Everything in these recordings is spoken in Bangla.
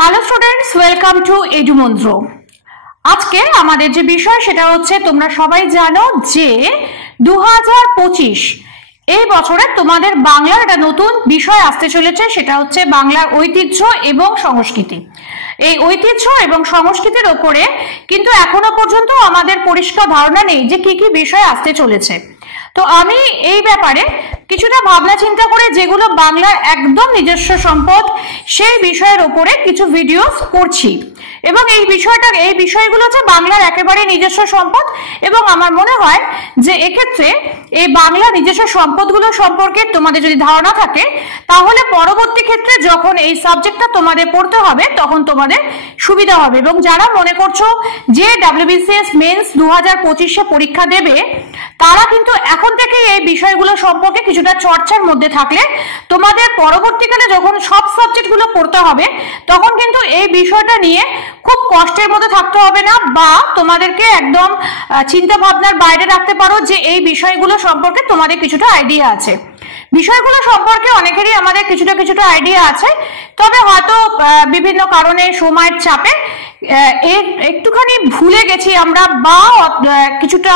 Hello students, welcome to Edumantra. আজকে আমাদের যে বিষয় সেটা হচ্ছে, তোমরা সবাই জানো যে 2025 এই বছরে তোমাদের বাংলার একটা নতুন বিষয় আসতে চলেছে, সেটা হচ্ছে বাংলার ঐতিহ্য এবং সংস্কৃতি। এই ঐতিহ্য এবং সংস্কৃতির ওপরে কিন্তু এখনো পর্যন্ত আমাদের পরিষ্কার ধারণা নেই যে কি কি বিষয় আসতে চলেছে। তো আমি এই ব্যাপারে কিছুটা ভাবনা চিন্তা করে যেগুলো বাংলার একদম নিজস্ব সম্পদ সেই বিষয়ের ওপরে কিছু ভিডিও করছি, এবং এই বিষয়গুলো হচ্ছে বাংলার একেবারে নিজস্ব সম্পদ। এবং আমার মনে হয় যে এক্ষেত্রে এই বাংলার নিজস্ব সম্পদগুলো সম্পর্কে তোমাদের যদি ধারণা থাকে, তাহলে পরবর্তী ক্ষেত্রে যখন এই সাবজেক্টটা তোমাদের পড়তে হবে তখন তোমাদের সুবিধা হবে। এবং যারা মনে করছো যে WBCS মেন্স 2025 পরীক্ষা দেবে, তারা কিন্তু এখন থেকে এই বিষয়গুলো সম্পর্কে কিছুটা চর্চার মধ্যে থাকলে তোমাদের পরবর্তীকালে যখন সব সাবজেক্টগুলো পড়তে হবে তখন কিন্তু এই বিষয়টা নিয়ে খুব কষ্টের মধ্যে থাকতে হবে না, বা তোমাদেরকে একদম চিন্তা ভাবনার বাইরে রাখতে পারো যে এই বিষয়গুলো সম্পর্কে তোমাদের কিছুটা আইডিয়া আছে। বিষয়গুলো সম্পর্কে অনেকেরই আমাদের কিছুটা আইডিয়া আছে, তবে হয়তো বিভিন্ন কারণে সময়ের চাপে একটুখানি ভুলে গেছি আমরা, বা কিছুটা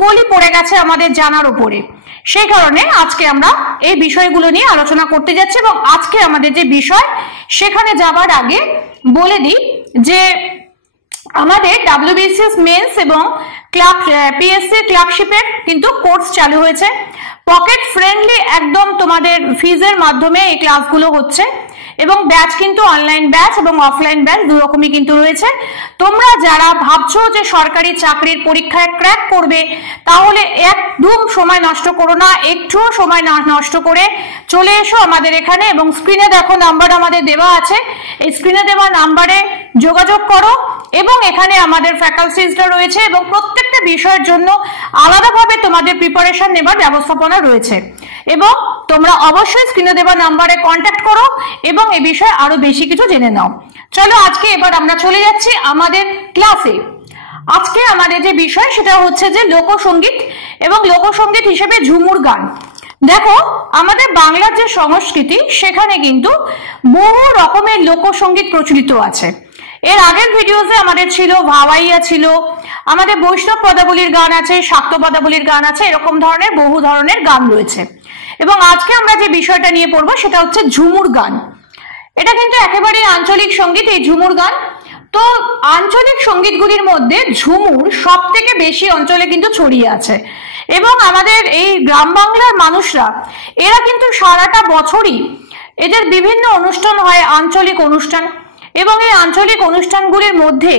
পলি পড়ে গেছে আমাদের জানার উপরে। সেই কারণে আজকে আমরা এই বিষয়গুলো নিয়ে আলোচনা করতে যাচ্ছি। এবং আজকে আমাদের যে বিষয় সেখানে যাবার আগে বলে দিই যে আমাদের WBCS মেন্স এবং PSC ক্লার্কশিপের কিন্তু কোর্স চালু হয়েছে। পকেট ফ্রেন্ডলি একদম তোমাদের ফিজের মাধ্যমে এই ক্লাসগুলো হচ্ছে, এবং ব্যাচ কিন্তু অনলাইন ব্যাচ এবং অফলাইন ব্যাচ দু রকমই কিন্তু রয়েছে। তোমরা যারা ভাবছো যে সরকারি চাকরির পরীক্ষায় ক্র্যাক করবে, তাহলে একদম সময় নষ্ট করো না, একটুও সময় না নষ্ট করে চলে এসো আমাদের এখানে। এবং স্ক্রিনে দেখো নাম্বার আমাদের দেওয়া আছে, এই স্ক্রিনে দেওয়া নাম্বারে যোগাযোগ করো। এবং এখানে আমাদের ফ্যাকাল্টিসরা রয়েছে, এবং প্রত্যেকটা বিষয়ের জন্য আলাদাভাবে তোমাদের প্রিপারেশন নেবার ব্যবস্থাপনা রয়েছে। এবং তোমরা অবশ্যই স্ক্রিনে দেওয়া নাম্বারে কন্ট্যাক্ট করো এবং এই বিষয়ে আরো বেশি কিছু জেনে নাও। চলো আজকে এবার আমরা চলে যাচ্ছি আমাদের ক্লাসে। আজকে আমাদের যে বিষয় সেটা হচ্ছে যে লোকসঙ্গীত, এবং লোকসঙ্গীত হিসেবে ঝুমুর গান। দেখো, আমাদের বাংলার যে সংস্কৃতি সেখানে কিন্তু বহু রকমের লোকসঙ্গীত প্রচলিত আছে। এর আগের ভিডিওতে আমাদের ছিল ভাওয়াইয়া, ছিল আমাদের বৈষ্ণব পদাবলীর গান আছে, শাক্ত পদাবলীর গান আছে, এরকম ধরনের বহু ধরনের গান রয়েছে। এবং আজকে আমরা যে বিষয়টা নিয়ে পড়বো সেটা হচ্ছে ঝুমুর গান। এটা কিন্তু একেবারে আঞ্চলিক সঙ্গীত, এই ঝুমুর গান। তো আঞ্চলিক সঙ্গীতগুলির মধ্যে ঝুমুর সব থেকে বেশি অঞ্চলে কিন্তু ছড়িয়ে আছে। এবং আমাদের এই গ্রাম বাংলার মানুষরা এরা কিন্তু সারাটা বছরই এদের বিভিন্ন অনুষ্ঠান হয়, আঞ্চলিক অনুষ্ঠান। এবং এই আঞ্চলিক অনুষ্ঠানগুলির মধ্যে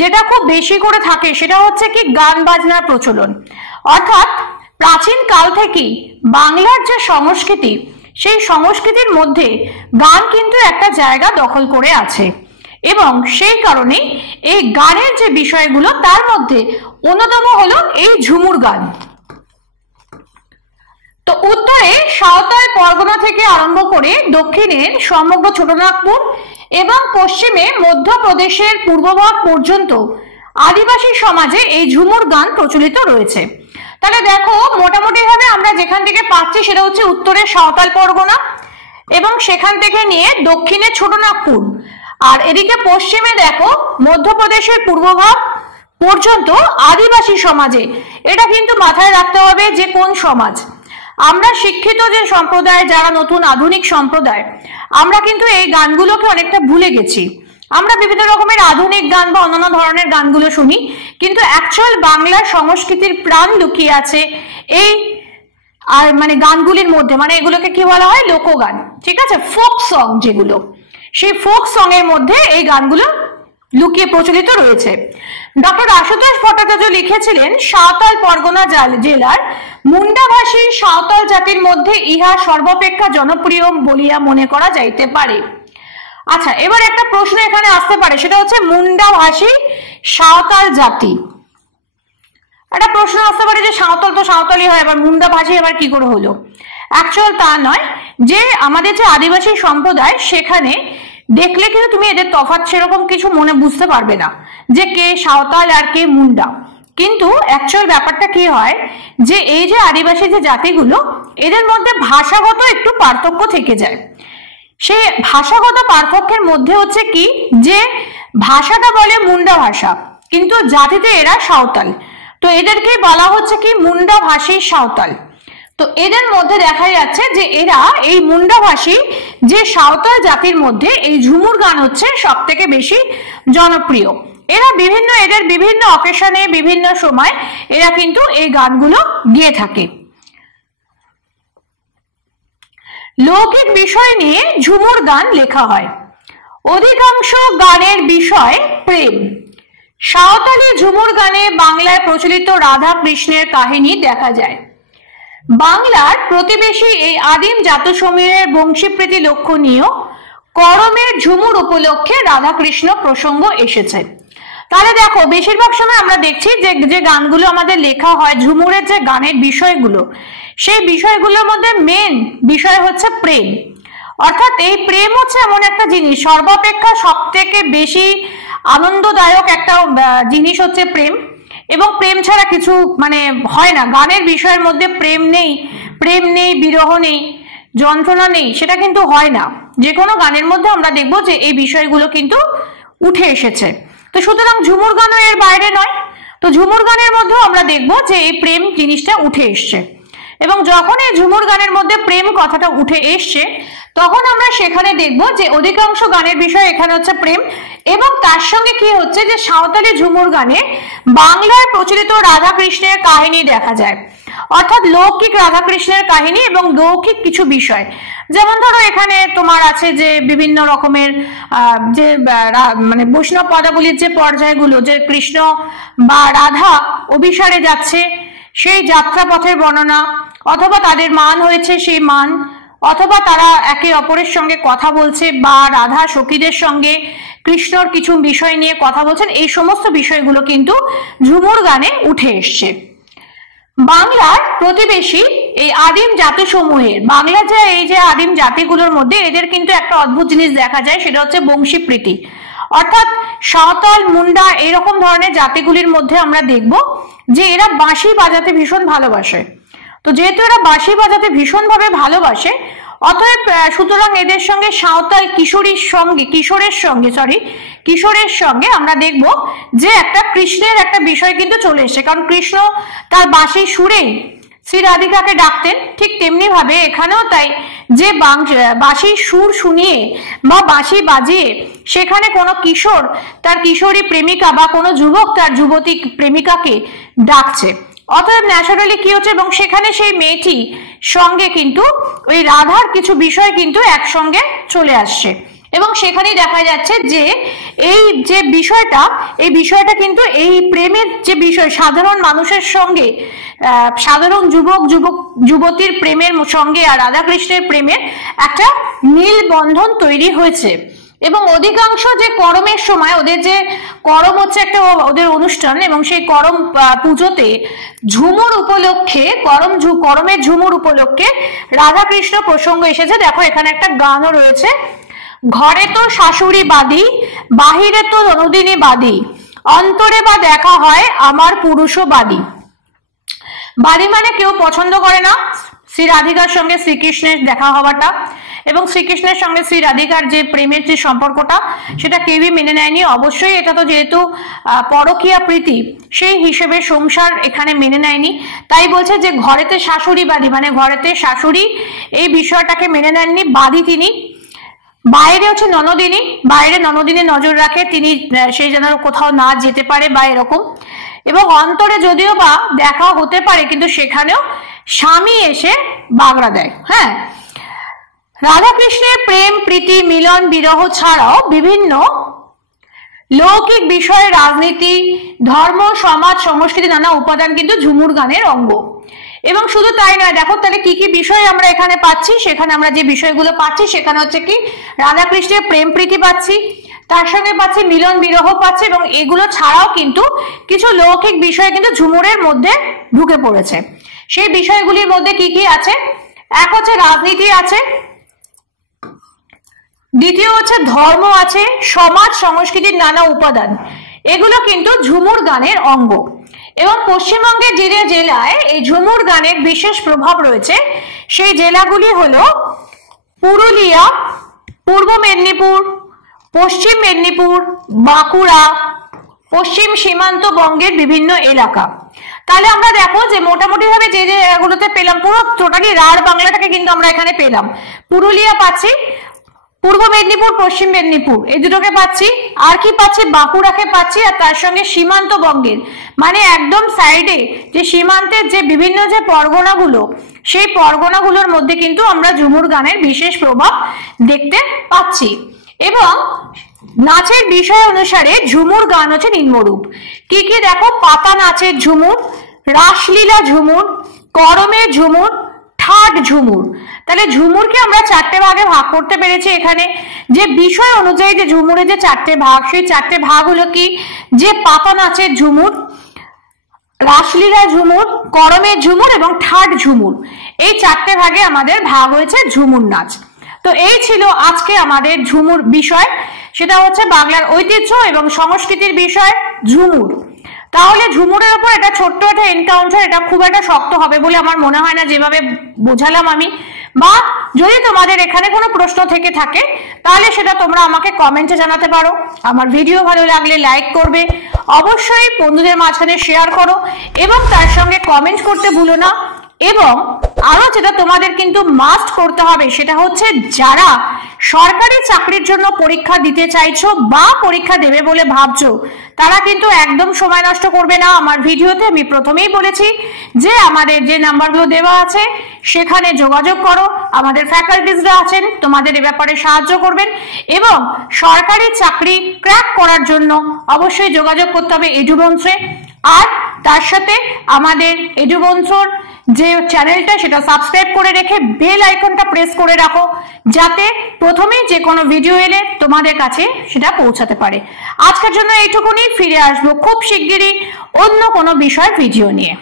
যেটা খুব বেশি করে থাকে সেটা হচ্ছে কি গান বাজনার প্রচলন। অর্থাৎ প্রাচীন কাল থেকেই বাংলার যে সংস্কৃতি, সেই সংস্কৃতির মধ্যে গান কিন্তু একটা জায়গা দখল করে আছে। এবং সেই কারণে এই গানের যে বিষয়গুলো তার মধ্যে অন্যতম হলো এই ঝুমুর গান। তো উত্তরে সাঁওতাল পরগনা থেকে আরম্ভ করে দক্ষিণের সমগ্র ছোটনাগপুর এবং পশ্চিমে মধ্যপ্রদেশের পূর্বভাগ পর্যন্ত আদিবাসী সমাজে এই ঝুমুর গান প্রচলিত রয়েছে। তাহলে দেখো, মোটামুটি ভাবে আমরা যেখান থেকে পাচ্ছি সেটা হচ্ছে উত্তরের সাঁওতাল পরগনা, এবং সেখান থেকে নিয়ে দক্ষিণে ছোটনাগপুর, আর এদিকে পশ্চিমে দেখো মধ্যপ্রদেশের পূর্বভাগ পর্যন্ত আদিবাসী সমাজে। এটা কিন্তু মাথায় রাখতে হবে যে কোন সমাজ। আমরা শিক্ষিত যে সম্প্রদায়, যারা নতুন আধুনিক সম্প্রদায়, আমরা কিন্তু এই গানগুলোকে অনেকটা ভুলে গেছি। আমরা বিভিন্ন রকমের আধুনিক গান বা অন্যান্য ধরনের গানগুলো শুনি, কিন্তু অ্যাকচুয়াল বাংলার সংস্কৃতির প্রাণ লুকিয়ে আছে এই আর মানে গানগুলির মধ্যে। মানে এগুলোকে কি বলা হয়? লোকগান, ঠিক আছে, ফোক সং যেগুলো, সেই ফোক সং এর মধ্যে এই গানগুলো লুকিয়ে প্রচলিত রয়েছে। ডক্টর আশুতোষ ভট্টাচার্য লিখেছিলেন, সাঁওতাল পরগনা জেলার মুন্ডাভাষী সাঁওতাল জাতির মধ্যে ইহা সর্বাপেক্ষা জনপ্রিয় বলিয়া মনে করা যাইতে পারে। আচ্ছা, এবার একটা প্রশ্ন এখানে আসতে পারে, সেটা হচ্ছে মুন্ডাভাষী সাঁওতাল জাতি। একটা প্রশ্ন আসতে পারে যে সাঁওতাল তো সাঁওতালি হয়, আবার মুন্ডাভাষী আবার কি করে হলো? অ্যাকচুয়াল তা নয়, যে আমাদের যে আদিবাসী সম্প্রদায় সেখানে দেখলে কিন্তু তুমি এদের তফাৎ সেরকম কিছু মনে বুঝতে পারবে না যে কে সাঁওতাল আর কে মুন্ডা। কিন্তু অ্যাকচুয়াল ব্যাপারটা কি হয় যে এই যে আদিবাসী যে জাতিগুলো, এদের মধ্যে ভাষাগত একটু পার্থক্য থেকে যায়। সেই ভাষাগত পার্থক্যের মধ্যে হচ্ছে কি, যে ভাষাটা বলে মুন্ডা ভাষা, কিন্তু জাতিতে এরা সাঁওতাল। তো এদেরকে বলা হচ্ছে কি মুন্ডা ভাষী সাঁওতাল। তো এদের মধ্যে দেখা যাচ্ছে যে এরা এই মুন্ডা ভাষী যে সাঁওতাল জাতির মধ্যে এই ঝুমুর গান হচ্ছে সব থেকে বেশি জনপ্রিয়। এরা এদের বিভিন্ন অকেশনে বিভিন্ন সময় এরা কিন্তু এই গানগুলো গেয়ে থাকে। লৌকিক বিষয় নিয়ে ঝুমুর গান লেখা হয়। অধিকাংশ গানের বিষয় প্রেম। সাঁওতালি ঝুমুর গানে বাংলায় প্রচলিত রাধা কৃষ্ণের কাহিনী দেখা যায়। বাংলার প্রতিবেশী এই আদিম জাতসমূহের বংশীপ্রীতি লক্ষণীয়। করমের ঝুমুর উপলক্ষে রাধা কৃষ্ণ প্রসঙ্গ এসেছে। তাহলে দেখো বেশিরভাগ সময় আমরা দেখছি যে গানগুলো আমাদের লেখা হয়, ঝুমুরের যে গানের বিষয়গুলো, সেই বিষয়গুলোর মধ্যে মেন বিষয় হচ্ছে প্রেম। অর্থাৎ এই প্রেম হচ্ছে এমন একটা জিনিস, সর্বাপেক্ষা সব থেকে বেশি আনন্দদায়ক একটা জিনিস হচ্ছে প্রেম। এবং প্রেম ছাড়া কিছু মানে হয় না। গানের বিষয়ের মধ্যে প্রেম নেই, বিরহ নেই, যন্ত্রণা নেই, সেটা কিন্তু হয় না। যে কোনো গানের মধ্যে আমরা দেখবো যে এই বিষয়গুলো কিন্তু উঠে এসেছে। তো সুতরাং ঝুমুর গানও এর বাইরে নয়। তো ঝুমুর গানের মধ্যেও আমরা দেখবো যে এই প্রেম জিনিসটা উঠে এসছে। এবং যখন এই ঝুমুর গানের মধ্যে প্রেম কথাটা উঠে এসছে, তখন আমরা সেখানে দেখবো যে অধিকাংশ গানের বিষয় এখানে হচ্ছে প্রেম। এবং তার সঙ্গে কি হচ্ছে যে সাঁওতালি ঝুমুর গানে বাংলায় প্রচলিত রাধা কৃষ্ণের কাহিনী দেখা যায়। অর্থাৎ লৌকিক রাধা কৃষ্ণের কাহিনী এবং লৌকিক কিছু বিষয়, যেমন ধরো এখানে তোমার আছে যে বিভিন্ন রকমের যে মানে বৈষ্ণব পদাবলীর যে পর্যায়গুলো, যে কৃষ্ণ বা রাধা অভিসারে যাচ্ছে সেই যাত্রাপথের বর্ণনা, অথবা তাদের মান হয়েছে সেই মান, অথবা তারা একে অপরের সঙ্গে কথা বলছে, বা রাধা সখীদের সঙ্গে কৃষ্ণর কিছু বিষয় নিয়ে কথা বলছেন, এই সমস্ত বিষয়গুলো কিন্তু ঝুমুর গানে উঠে এসছে। বাংলার প্রতিবেশী এই আদিম জাতিসমূহের, বাংলা যে এই যে আদিম জাতিগুলোর মধ্যে এদের কিন্তু একটা অদ্ভুত জিনিস দেখা যায়, সেটা হচ্ছে বংশীপ্রীতি। অর্থাৎ সাঁওতাল, মুন্ডা এরকম ধরনের জাতিগুলির মধ্যে আমরা দেখব যে এরা বাঁশি বাজাতে ভীষণ ভালোবাসে। তো যেহেতু এরা বাঁশি বাজাতে ভীষণভাবে ভালোবাসে, অতএব সুতরাং এদের সঙ্গে সাঁওতাল কিশোরের সঙ্গে আমরা দেখব যে একটা কৃষ্ণের একটা বিষয় কিন্তু চলে এসেছে। কারণ কৃষ্ণ তার বাঁশির সুরে শ্রী রাধিকাকে ডাকতেন, ঠিক তেমনি ভাবে এখানেও তাই, যে বাঁশির সুর শুনিয়ে বা বাঁশি বাজিয়ে সেখানে কোনো কিশোর তার কিশোরী প্রেমিকা বা কোনো যুবক তার যুবতী প্রেমিকাকে ডাকছে। অতএব ন্যাচারালি কি হচ্ছে, এবং সেখানে সেই মেয়েটি সঙ্গে কিন্তু ওই রাধার কিছু বিষয় কিন্তু একসঙ্গে চলে আসছে। এবং সেখানেই দেখা যাচ্ছে যে এই যে বিষয়টা, এই বিষয়টা কিন্তু এই প্রেমের যে বিষয়, সাধারণ মানুষের সঙ্গে সাধারণ যুবতীর প্রেমের সঙ্গে আর রাধাকৃষ্ণের প্রেমের একটা নীল বন্ধন তৈরি হয়েছে। এবং অধিকাংশ যে করমের সময়, ওদের যে করম হচ্ছে একটা ওদের অনুষ্ঠান, এবং সেই করম পুজোতে ঝুমুর উপলক্ষে করমের ঝুমুর উপলক্ষে রাধাকৃষ্ণ প্রসঙ্গ এসেছে। দেখো এখানে একটা গানও রয়েছে, ঘরে তো শাশুড়ি বাদী, বাহিরে তো নদিনী বাদী, অন্তরে বা দেখা হয় আমার পুরুষও বাদী। বাদী মানে কেউ পছন্দ করে না শ্রী রাধিকার সঙ্গে শ্রীকৃষ্ণের দেখা হওয়াটা, এবং শ্রীকৃষ্ণের সঙ্গে শ্রী রাধিকার যে প্রেমের যে সম্পর্কটা, সেটা কেউই মেনে নেয়নি। অবশ্যই এটা তো যেহেতু পরকীয়া প্রীতি, সেই হিসেবে সংসার এখানে মেনে নেয়নি। তাই বলছে যে ঘরেতে শাশুড়ি বাদী, মানে ঘরেতে শাশুড়ি এই বিষয়টাকে মেনে নেননি, বাদী তিনি। বাইরে হচ্ছে ননদিনী, বাইরে ননদিনী নজর রাখে, তিনি সেই যেন কোথাও না যেতে পারে বা এরকম। এবং অন্তরে যদিও বা দেখা হতে পারে, কিন্তু সেখানেও স্বামী এসে বাগড়া দেয়। হ্যাঁ, রাধাকৃষ্ণের প্রেম, প্রীতি, মিলন, বিরহ ছাড়াও বিভিন্ন লৌকিক বিষয়, রাজনীতি, ধর্ম, সমাজ, সংস্কৃতি নানা উপাদান কিন্তু ঝুমুর গানের অঙ্গ। এবং শুধু তাই নয়, দেখো তাহলে কি কি বিষয় আমরা এখানে পাচ্ছি। সেখানে আমরা যে বিষয়গুলো পাচ্ছি সেখানে হচ্ছে কি রাধাকৃষ্ণের প্রেম প্রীতি পাচ্ছি, তার সঙ্গে পাচ্ছি মিলন বিরহ পাচ্ছি, এবং এগুলো ছাড়াও কিন্তু কিছু লৌকিক বিষয় কিন্তু ঝুমুরের মধ্যে ঢুকে পড়েছে। সেই বিষয়গুলির মধ্যে কি কি আছে? এক হচ্ছে রাজনীতি আছে, দ্বিতীয় হচ্ছে ধর্ম আছে, সমাজ সংস্কৃতির নানা উপাদান, এগুলো কিন্তু ঝুমুর গানের অঙ্গ। এবং পশ্চিমবঙ্গের যে জেলায় এই ঝুমুর গানের বিশেষ প্রভাব রয়েছে সেই জেলাগুলি হলো পুরুলিয়া, পূর্ব মেদিনীপুর, পশ্চিম মেদিনীপুর, বাঁকুড়া, পশ্চিম সীমান্ত বঙ্গের বিভিন্ন এলাকা। তাহলে আমরা দেখো যে মোটামুটি ভাবে যে যে জায়গাগুলোতে পেলাম, পুরো টোটালি রাঢ় বাংলাটাকে কিন্তু আমরা এখানে পেলাম। পুরুলিয়া পাচ্ছি, পূর্ব মেদিনীপুর, পশ্চিম মেদিনীপুর এই দুটোকে পাচ্ছি, আর কি পাচ্ছি, বাঁকুড়াকে পাচ্ছি, আর তার সঙ্গে সীমান্ত বঙ্গের মানে একদম সাইডে যে সীমান্তের যে বিভিন্ন যে পরগনাগুলো, সেই পরগনাগুলোর মধ্যে কিন্তু আমরা ঝুমুর গানের বিশেষ প্রভাব দেখতে পাচ্ছি। এবং নাচের বিষয় অনুসারে ঝুমুর গান হচ্ছে নিম্নরূপ। কি কি দেখো, পাতা নাচের ঝুমুর, রাসলীলা ঝুমুর, করমের ঝুমুর, ঠাট ঝুমুর। তাহলে ঝুমুরকে আমরা চারটে ভাগে ভাগ করতে পেরেছি। এখানে যে বিষয় অনুযায়ী যে ঝুমুরের যে চারটে ভাগ, সেই চারটে ভাগ হলো কি, যে পাতা নাচের ঝুমুর, রাসলীলা ঝুমুর, করমের ঝুমুর এবং ঠাট ঝুমুর। এই চারটে ভাগে আমাদের ভাগ হয়েছে ঝুমুর নাচ। তো এই ছিল আজকে আমাদের ঝুমুর বিষয়, সেটা হচ্ছে বাংলার ঐতিহ্য এবং সংস্কৃতির বিষয় ঝুমুর। তাহলে ঝুমুরের উপর এটা ছোট্ট একটা এনকাউন্টার, এটা খুব একটা শক্ত হবে বলে আমার মনে হয় না যেভাবে বোঝালাম আমি। বা যদি তোমাদের এখানে কোনো প্রশ্ন থেকে থাকে তাহলে সেটা তোমরা আমাকে কমেন্টে জানাতে পারো। আমার ভিডিও ভালো লাগলে লাইক করবে, অবশ্যই বন্ধুদের মাঝখানে শেয়ার করো এবং তার সঙ্গে কমেন্ট করতে ভুলো না। এবং আরো যেটা তোমাদের কিন্তু মাস্ট করতে হবে সেটা হচ্ছে, যারা সরকারি চাকরির জন্য পরীক্ষা দিতে চাইছো বা পরীক্ষা দেবে বলে ভাবছো, তারা কিন্তু একদম সময় নষ্ট করবে না। আমার ভিডিওতে আমি প্রথমেই বলেছি যে আমাদের যে নাম্বারগুলো দেওয়া আছে সেখানে যোগাযোগ করো, আমাদের ফ্যাকাল্টিসরা আছেন, তোমাদের এ ব্যাপারে সাহায্য করবেন। এবং সরকারি চাকরি ক্র্যাক করার জন্য অবশ্যই যোগাযোগ করতে হবে এডুমন্ত্রে। আর তার সাথে আমাদের এডুমন্ত্রর যে চ্যানেলটা সেটা সাবস্ক্রাইব করে রেখে বেল আইকনটা প্রেস করে রাখো, যাতে প্রথমেই যে কোনো ভিডিও এলে তোমাদের কাছে সেটা পৌঁছাতে পারে। আজকের জন্য এইটুকুনি, ফিরে আসবো খুব শিগগিরই অন্য কোনো বিষয় ভিডিও নিয়ে।